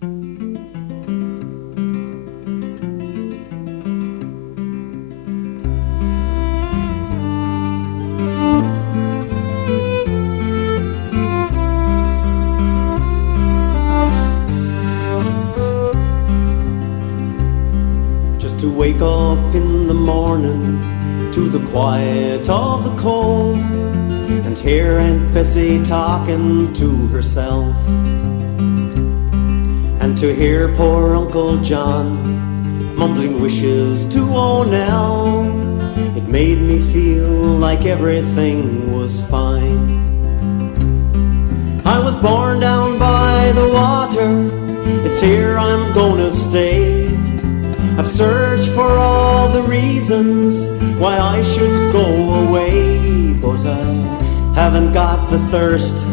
To wake up in the morning to the quiet of the cove and hear Aunt Bessie talking to herself, and to hear poor Uncle John mumbling wishes to O'Nell, it made me feel like everything was fine. I was born down by the water, it's here I'm gonna stay. I've searched for all the reasons why I should go away, but I haven't got the thirst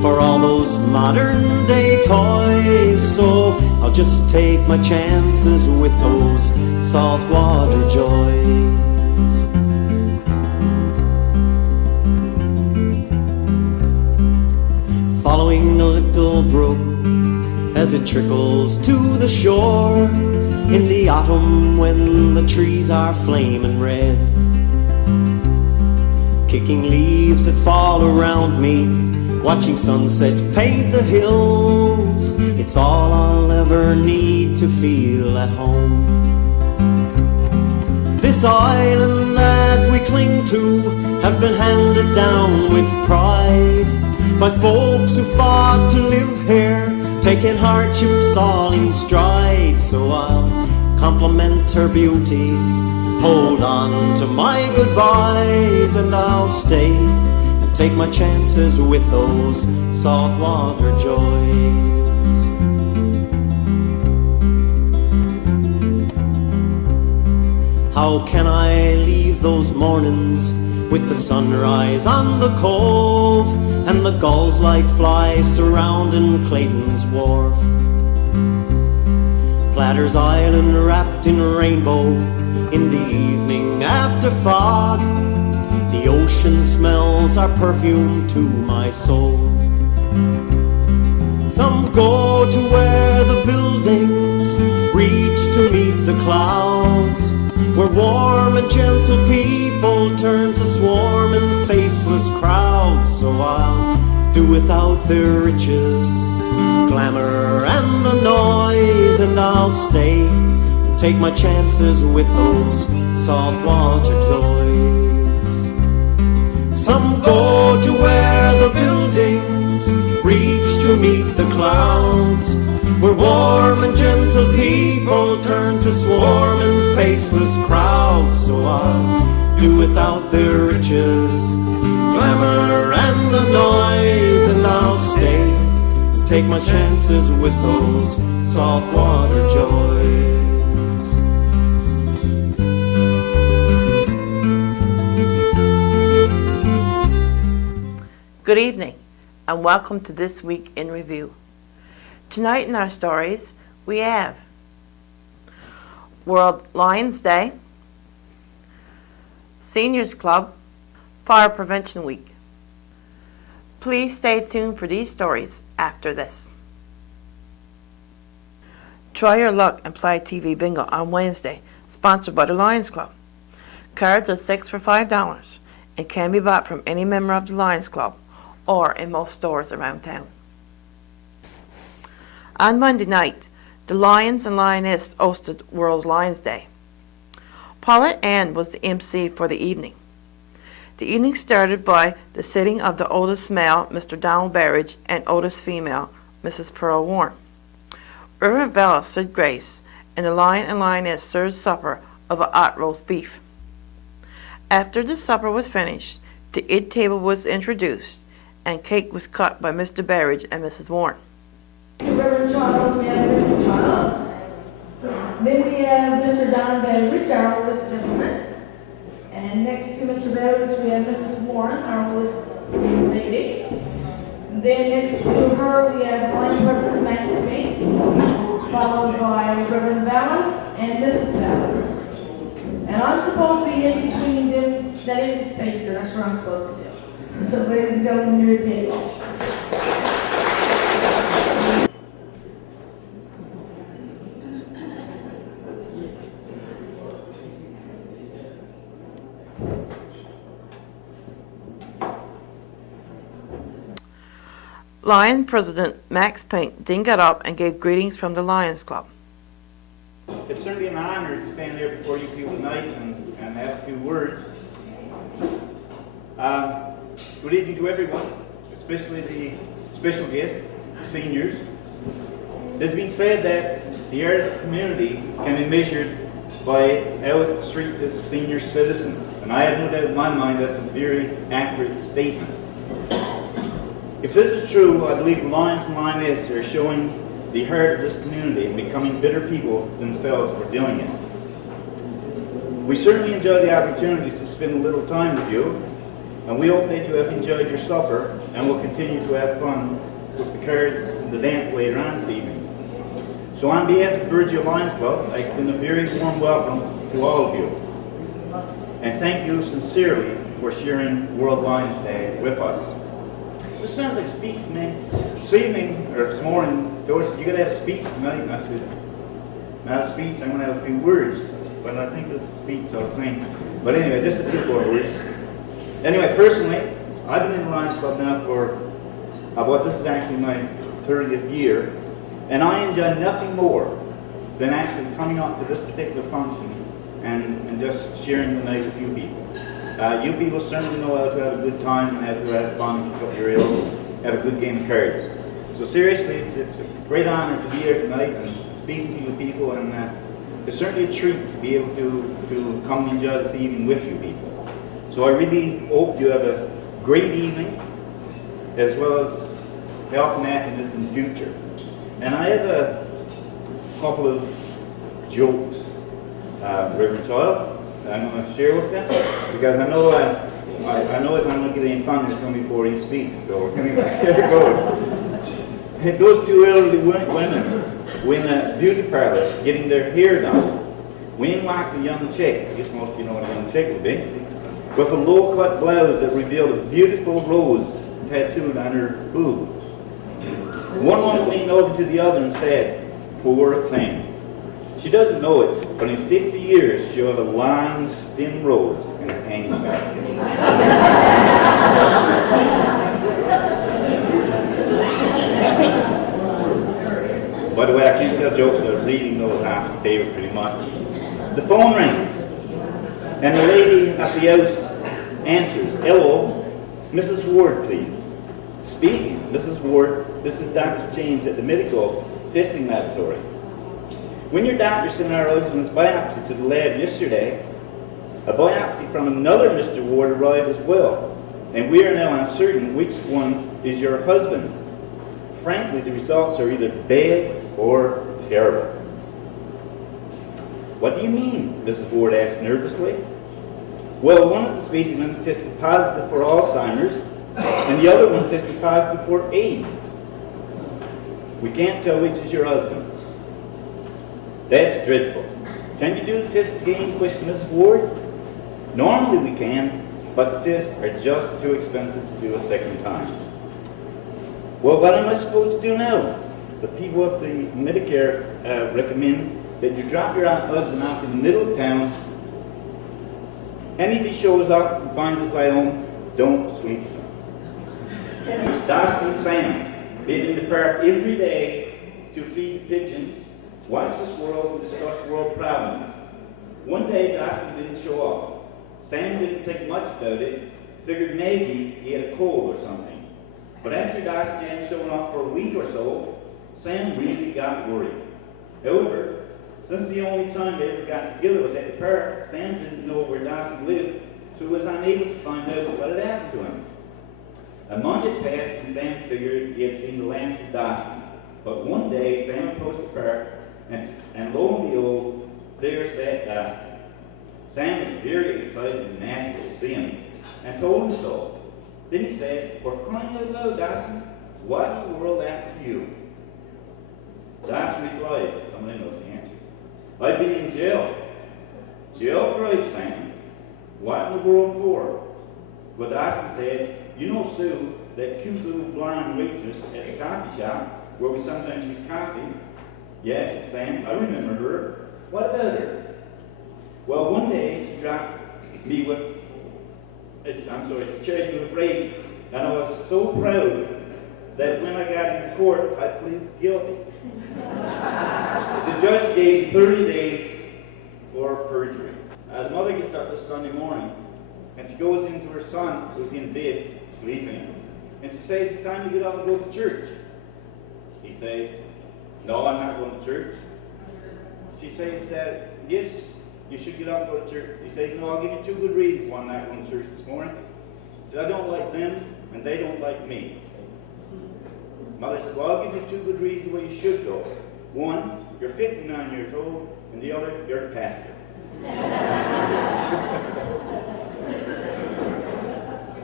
for all those modern day toys, so I'll just take my chances with those saltwater joys. Following a little brook as it trickles to the shore in the autumn when the trees are flaming red, kicking leaves that fall around me, watching sunset paint the hills, it's all I'll ever need to feel at home. This island that we cling to has been handed down with pride by folks who fought to live here, taking hardships all in stride, so I'll compliment her beauty, hold on to my goodbyes, and I'll stay and take my chances with those saltwater joys. How can I leave those mornings with the sunrise on the cove and the gulls like flies surrounding Clayton's wharf? Platter's Island wrapped in rainbow in the evening after fog, the ocean smells are perfume to my soul. Some go to where the buildings reach to meet the clouds, where warm and gentle people turn to swarming faceless crowds, so I'll do without their riches, glamour and the noise, and I'll stay and take my chances with those saltwater toys. Some go to where the buildings reach to meet the clouds, where warm and gentle people turn to swarming faceless crowds, so I'll do without their riches, glamour and the noise, and I'll stay and take my chances with those saltwater joys. Good evening and welcome to This Week in Review. Tonight in our stories we have World Lions Day, Seniors Club, Fire Prevention Week. Please stay tuned for these stories after this. Try your luck and play TV bingo on Wednesday, sponsored by the Lions Club. Cards are 6 for $5 and can be bought from any member of the Lions Club or in most stores around town. On Monday night, the Lions and Lioness hosted World Lions Day. Paulette Ann was the MC for the evening. The evening started by the sitting of the oldest male, Mr. Donald Berridge, and oldest female, Mrs. Pearl Warren. Reverend Vella said grace, and the Lion and Lioness served supper of a hot roast beef. After the supper was finished, the Id table was introduced, and cake was cut by Mr. Berridge and Mrs. Warren. Reverend Charles, we have Mrs. Charles. Then we have Mr. Don Berridge, our oldest gentleman. And next to Mr. Berridge, we have Mrs. Warren, our oldest lady. And then next to her, we have Vice President Maxby, followed by Reverend Vallis and Mrs. Vallis. And I'm supposed to be in between them, that empty space there. That's where I'm supposed to be. So ladies and gentlemen, your table. Lion President Max Pink then got up and gave greetings from the Lions Club. It's certainly an honor to stand there before you people tonight and have a few words. Good evening to everyone, especially the special guests, seniors. It has been said that the Irish community can be measured by how it treats its senior citizens, and I have no doubt in my mind that's a very accurate statement. If this is true, I believe the Lions and Lionesses are showing the heart of this community and becoming better people themselves for doing it. We certainly enjoy the opportunity to spend a little time with you, and we hope that you have enjoyed your supper and will continue to have fun with the cards and the dance later on this evening. So on behalf of the Burgeo Lions Club, I extend a very warm welcome to all of you. And thank you sincerely for sharing World Lions Day with us. This sounds like speech to me. This evening, or this morning, George said, you're going to have a speech tonight. And I said, not a speech, I'm going to have a few words. But I think this is a speech, so I was saying. But anyway, just a few more words. Anyway, personally, I've been in the Lions Club now for this is actually my 30th year. And I enjoy nothing more than actually coming up to this particular function and just sharing the night with you people. You people certainly know how to have a good time and how to have fun, keep up your ill, have a good game of cards. So seriously, it's a great honor to be here tonight and speaking to you people, and it's certainly a treat to be able to come and enjoy this evening with you people. So I really hope you have a great evening, as well as health and happiness in the future. And I have a couple of jokes, Reverend Child, I'm going to share with them, because I know if I'm going to get any fun, it's going to be before he speaks. So anyway, here it goes. Those two elderly women were in a beauty parlor getting their hair done. We unlocked a young chick, I guess most of you know what a young chick would be, with a low-cut blouse that revealed a beautiful rose tattooed on her boob. One woman leaned over to the other and said, "Poor thing. She doesn't know it, but in 50 years she'll have a long stem rose in her hanging basket." By the way, I can't tell jokes without reading those half the table pretty much. The phone rings, and the lady at the house answers. "Hello, Mrs. Ward, please." "Speaking, Mrs. Ward. This is Dr. James at the medical testing laboratory. When your doctor sent our husband's biopsy to the lab yesterday, a biopsy from another Mr. Ward arrived as well, and we are now uncertain which one is your husband's. Frankly, the results are either bad or terrible." "What do you mean?" Mrs. Ward asked nervously. "Well, one of the specimens tested positive for Alzheimer's, and the other one tested positive for AIDS. We can't tell which is your husband's." "That's dreadful. Can you do the test again?" questioned Mrs. Ward. "Normally we can, but the tests are just too expensive to do a second time." "Well, what am I supposed to do now?" "The people at the Medicare recommend that you drop your husband off in the middle of town, and if he shows up and finds his way home, don't sweep him." There's Dawson and Sam. They've been to the park every day to feed pigeons, watch the squirrels, and discuss world problems. One day, Dawson didn't show up. Sam didn't think much about it, figured maybe he had a cold or something. But after Dawson hadn't shown up for a week or so, Sam really got worried. However, since the only time they ever got together was at the park, Sam didn't know where Dawson lived, so he was unable to find out what had happened to him. A month had passed, and Sam figured he had seen the last of Dawson. But one day, Sam approached the park, and lo and behold, there sat Dawson. Sam was very excited and happy to see him, and told him so. Then he said, "For crying out loud, Dawson, what in the world happened to you?" Dawson replied, somebody knows the answer, "I've been in jail." "Jail?" cried Sam. "What in the world for?" Well, Dawson said, "You know Sue, that cute little blonde waitress at the coffee shop where we sometimes get coffee?" "Yes," said Sam, "I remember her. What about her?" "Well, one day she dropped me she charged me with rape, and I was so proud that when I got into court, I pleaded guilty. The judge gave me 30 days for perjury. The mother gets up this Sunday morning, and she goes into her son, who's in bed, sleeping, and she says, it's time to get up and go to church. He says, no, I'm not going to church. She says, yes, you should get up and go to church. He says, no, I'll give you 2 good reasons why I'm not going to church this morning. He said, I don't like them, and they don't like me. Mother said, well, I'll give you 2 good reasons why you should go. One, you're 59 years old, and the other, you're the pastor.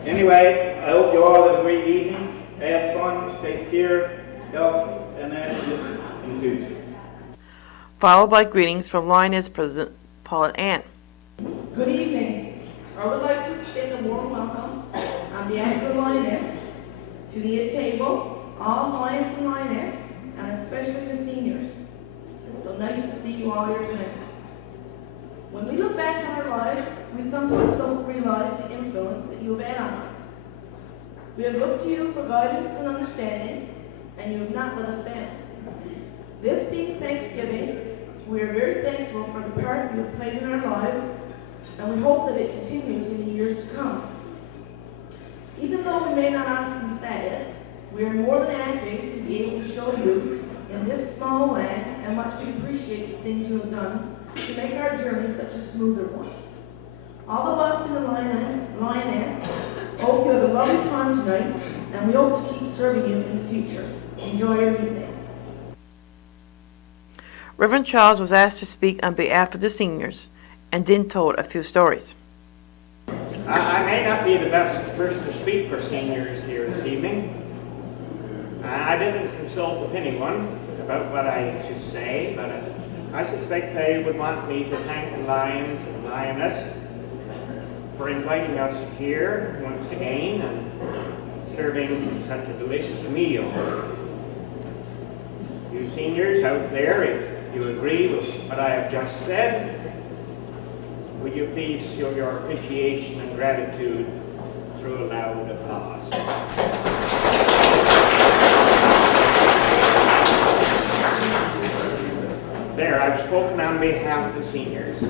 Anyway, I hope you all have a great evening. Have fun, take care, health, and happiness in the future. Followed by greetings from Lioness President Paulette Ann. Good evening. I would like to extend a warm welcome on behalf of the Lioness to the table, all Lions and Lioness, and especially the seniors. It's so nice to see you all here tonight. When we look back on our lives, we sometimes don't realize the influence that you have had on us. We have looked to you for guidance and understanding, and you have not let us down. This being Thanksgiving, we are very thankful for the part you have played in our lives, and we hope that it continues in the years to come. Even though we may not often say it, we are more than happy to be able to show you in this small way how much we appreciate the things you have done to make our journey such a smoother one. All of us in the Lioness hope you have a lovely time tonight, and we hope to keep serving you in the future. Enjoy your evening. Reverend Charles was asked to speak on behalf of the seniors and then told a few stories. I may not be the best person to speak for seniors here this evening. I didn't consult with anyone about what I should say, but I suspect they would want me to thank the Lions and Lioness for inviting us here once again and serving such a delicious meal. You seniors out there, if you agree with what I have just said, would you please show your appreciation and gratitude through a loud applause. There, I've spoken on behalf of the seniors.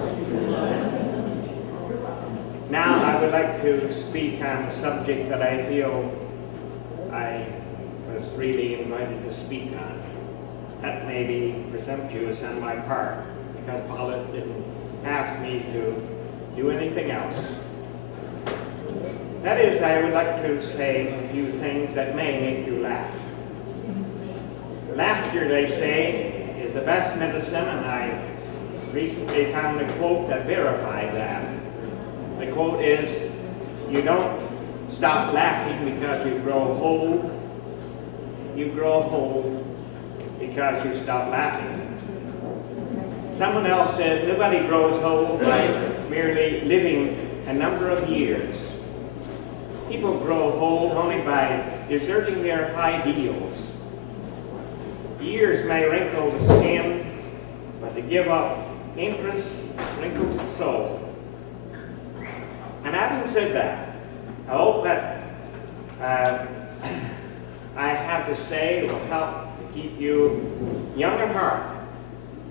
Now I would like to speak on a subject that I feel I was really invited to speak on. That may be presumptuous on my part, because Paulette didn't ask me to do anything else. That is, I would like to say a few things that may make you laugh. Laughter, they say, is the best medicine, and I recently found a quote that verified that. The quote is, you don't stop laughing because you grow old. You grow old because you stop laughing. Someone else said, nobody grows old by merely living a number of years. People grow old only by deserting their ideals. Years may wrinkle the skin, but to give up interest wrinkles the soul. And having said that, I hope that I have to say will help to keep you young at heart,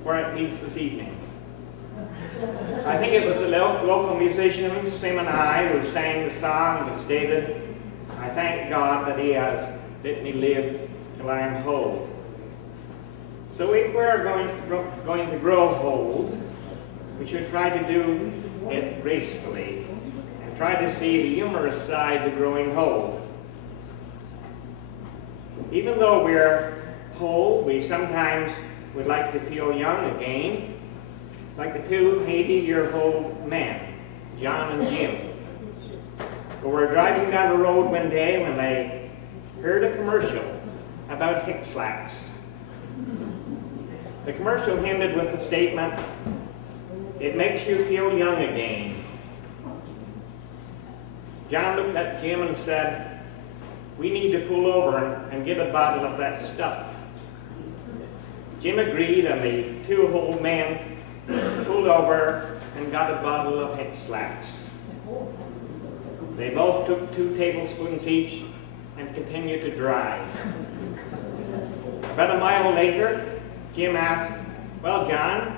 for at least this evening. I think it was the local musician, Sim and I, who sang the song that stated, I thank God that He has let me live till I am old. So if we're going to grow old, we should try to do it gracefully and try to see the humorous side to growing old. Even though we're old, we sometimes would like to feel young again, like the two 80-year-old men, John and Jim, who were driving down the road one day when they heard a commercial about hip flaps. The commercial ended with the statement, it makes you feel young again. John looked at Jim and said, we need to pull over and get a bottle of that stuff. Jim agreed, and the two old men pulled over and got a bottle of hip slacks. They both took 2 tablespoons each and continued to drive. About a mile later, Jim asked, "Well, John,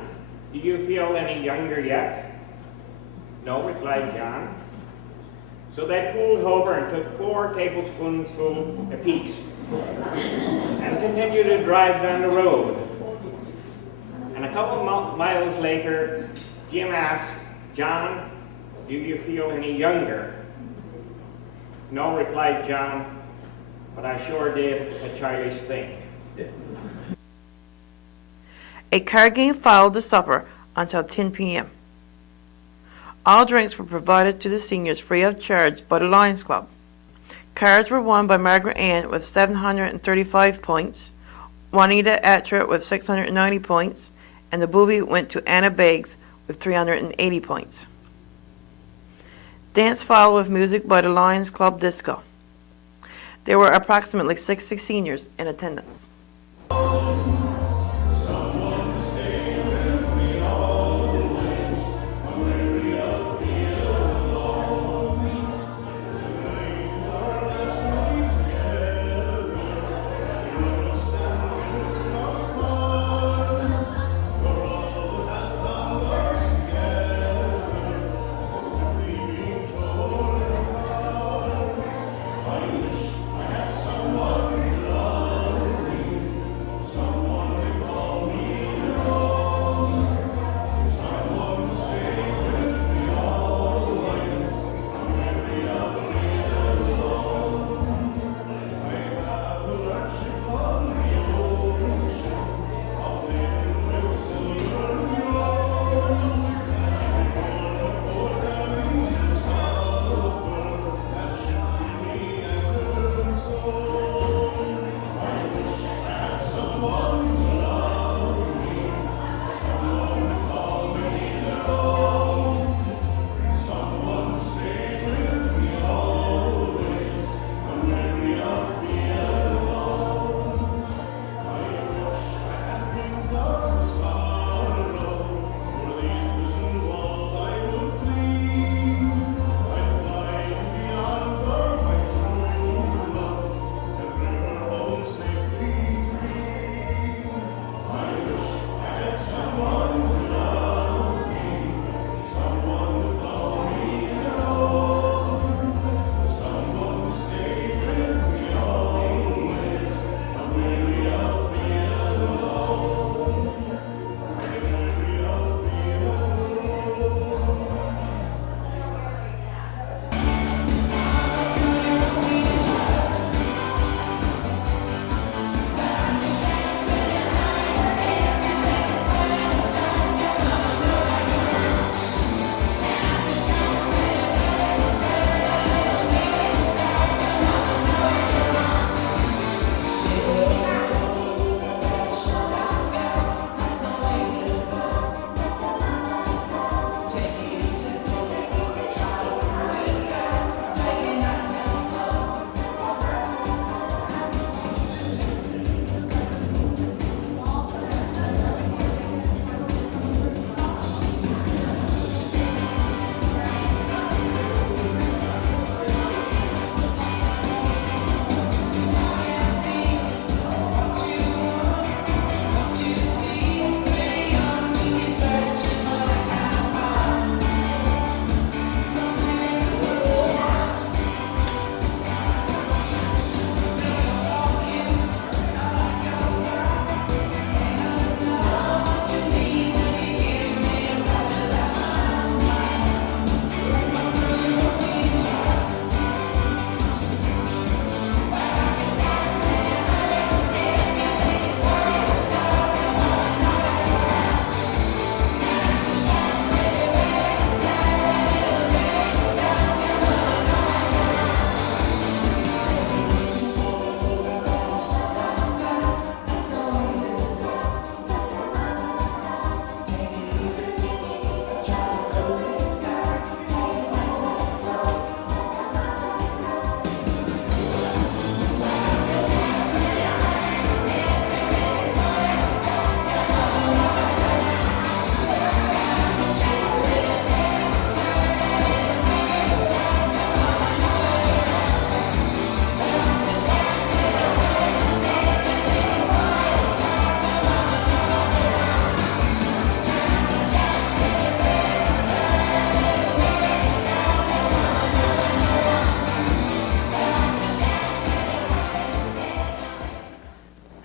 do you feel any younger yet?" "No," replied John. So they pulled over and took 4 tablespoons full apiece and continued to drive down the road. And a couple miles later, Jim asked, "John, do you feel any younger?" "No," replied John, "but I sure did a childish thing." A card game followed the supper until 10 p.m. All drinks were provided to the seniors free of charge by the Lions Club. Cards were won by Margaret Ann with 735 points, Juanita Atra with 690 points, and the booby went to Anna Beggs with 380 points. Dance followed with music by the Lions Club Disco. There were approximately 60 seniors in attendance.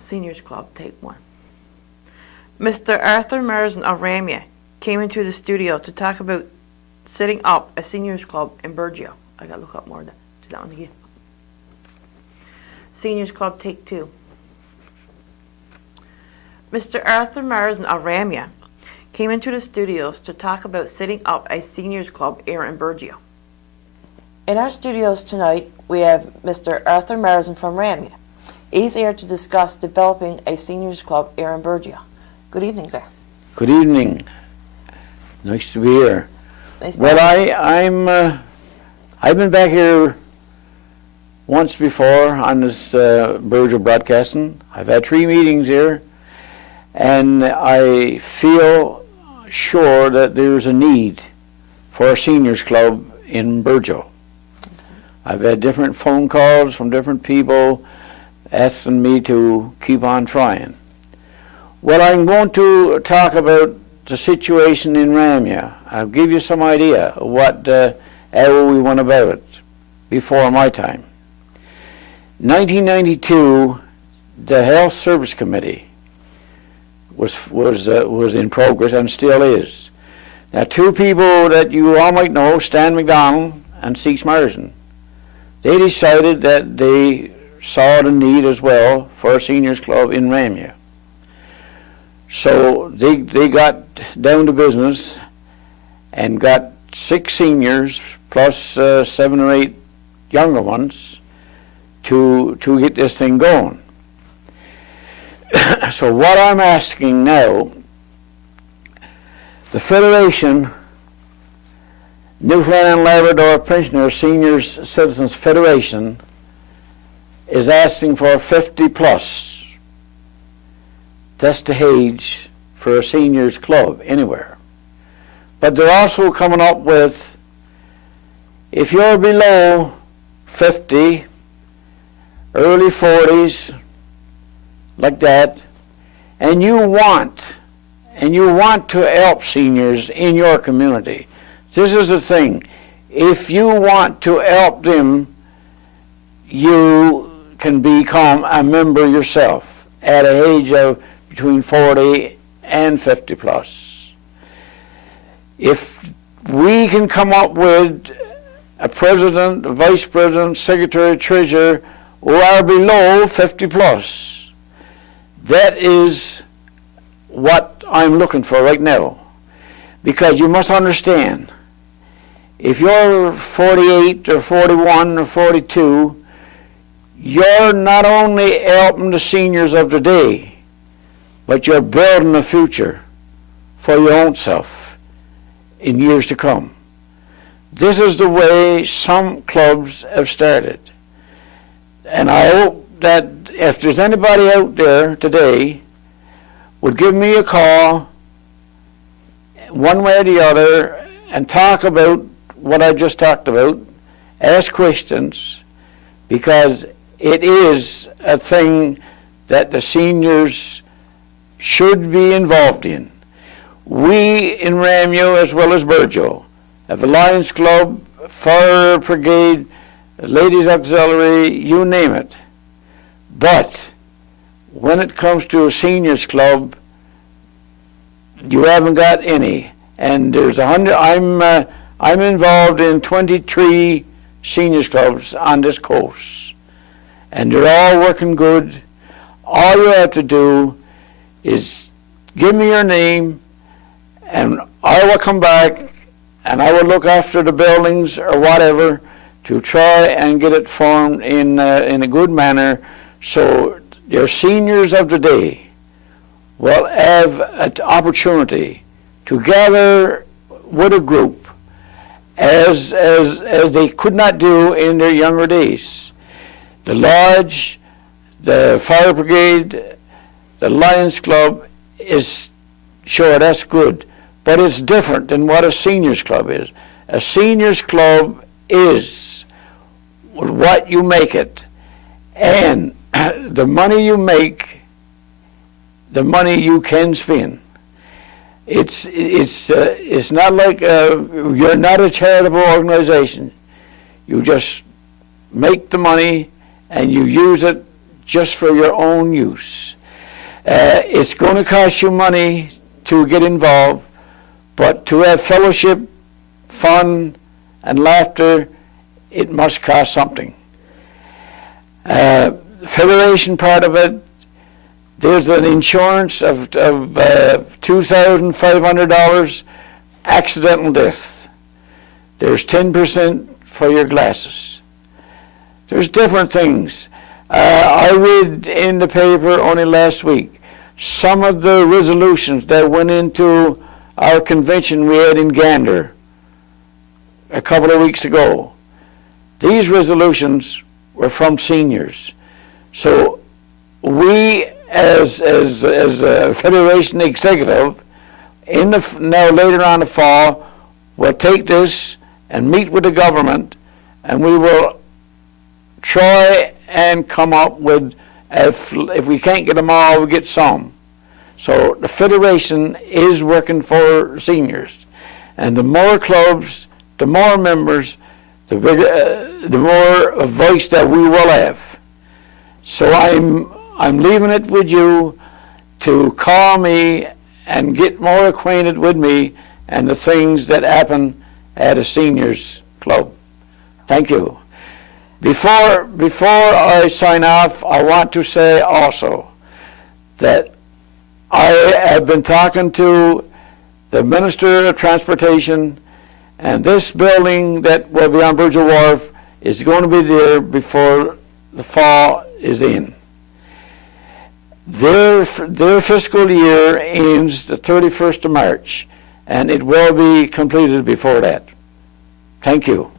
Seniors Club, take 1. Mr. Arthur Marsden of Ramia came into the studio to talk about setting up a Seniors Club in Burgeo. I gotta look up more of that. Do that one again. Seniors Club, take 2. Mr. Arthur Marsden of Ramia came into the studios to talk about setting up a Seniors Club here in Burgeo. In our studios tonight, we have Mr. Arthur Marsden from Ramia. He's here to discuss developing a Seniors Club here in Burgeo. Good evening, sir. Good evening. Nice to be here. Nice to Well, have I've been back here once before on this Burgeo broadcasting. I've had 3 meetings here, and I feel sure that there's a need for a Seniors Club in Burgeo. I've had different phone calls from different people asking me to keep on trying. Well, I'm going to talk about the situation in Ramia. I'll give you some idea of what how we went about it before my time. 1992, the Health Service Committee was in progress and still is. Now, 2 people that you all might know, Stan McDonald and Cease Marsden, they decided that they saw the need as well for a Seniors Club in Ramia. So they got down to business and got 6 seniors plus 7 or 8 younger ones to get this thing going. So what I'm asking now, the Federation, Newfoundland and Labrador Pensioners Seniors Citizens Federation, is asking for 50 plus. That's the age for a seniors club anywhere. But they're also coming up with, if you're below 50, early 40s, like that, and you want to help seniors in your community, this is the thing. If you want to help them, you can become a member yourself at an age of between 40 and 50 plus. If we can come up with a president, a vice president, secretary, treasurer who are below 50 plus, that is what I'm looking for right now. Because you must understand, if you're 48 or 41 or 42, you're not only helping the seniors of today, but you're building a future for your own self in years to come. This is the way some clubs have started. And I hope that if there's anybody out there today would give me a call one way or the other and talk about what I just talked about, ask questions, because it is a thing that the seniors should be involved in. We in Ramio as well as Burgeo have a Lions Club, Fire Brigade, Ladies Auxiliary, you name it. But when it comes to a seniors club, you haven't got any. And there's 100. I'm involved in 23 seniors clubs on this coast, and they're all working good. All you have to do is give me your name, and I will come back, and I will look after the buildings or whatever to try and get it formed in a good manner, so your seniors of the day will have an opportunity to gather with a group as they could not do in their younger days. The Lodge, the Fire Brigade, the Lions Club is, sure, that's good, but it's different than what a seniors club is. A seniors club is what you make it, and the money you make, the money you can spend. It's not like you're not a charitable organization. You just make the money and you use it just for your own use. It's going to cost you money to get involved, but to have fellowship, fun, and laughter, it must cost something. The federation part of it, there's an insurance of $2,500 accidental death. There's 10% for your glasses. There's different things. I read in the paper only last week some of the resolutions that went into our convention we had in Gander a couple of weeks ago. These resolutions were from seniors. So we, as a federation executive, now later on in the fall, will take this and meet with the government, and we will try and come up with, if we can't get them all, we get some. So the federation is working for seniors, and the more clubs, the more members, the bigger, the more voice that we will have. So I'm leaving it with you to call me and get more acquainted with me and the things that happen at a seniors club. Thank you. Before I sign off, I want to say also that I have been talking to the Minister of Transportation, and this building that will be on Bridger Wharf is going to be there before the fall is in. Their fiscal year ends the 31st of March, and it will be completed before that. Thank you.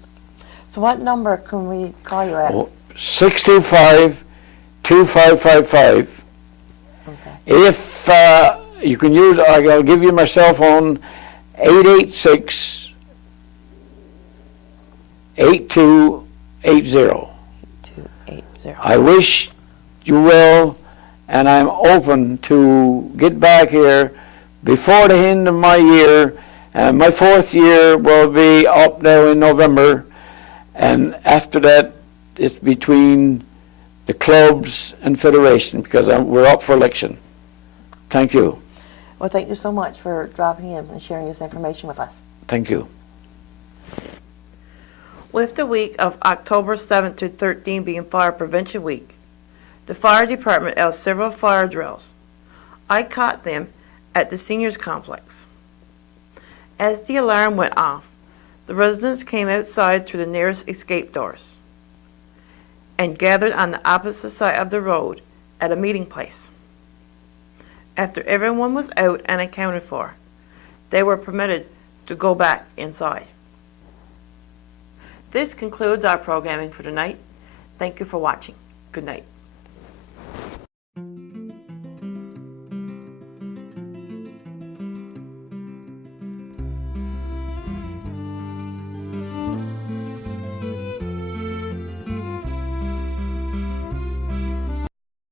So what number can we call you at? 625-2555. Okay. If you can use, I'll give you my cell phone, 886-8280. 280. I wish you well, and I'm open to get back here before the end of my year. And my 4th year will be up there in November, and after that it's between the clubs and federation, because we're up for election. Thank you. Well, thank you so much for dropping in and sharing this information with us. Thank you. With the week of October 7th to 13th being Fire Prevention Week, the fire department held several fire drills. I caught them at the seniors complex. As the alarm went off, the residents came outside through the nearest escape doors and gathered on the opposite side of the road at a meeting place. After everyone was out and accounted for, they were permitted to go back inside. This concludes our programming for tonight. Thank you for watching. Good night.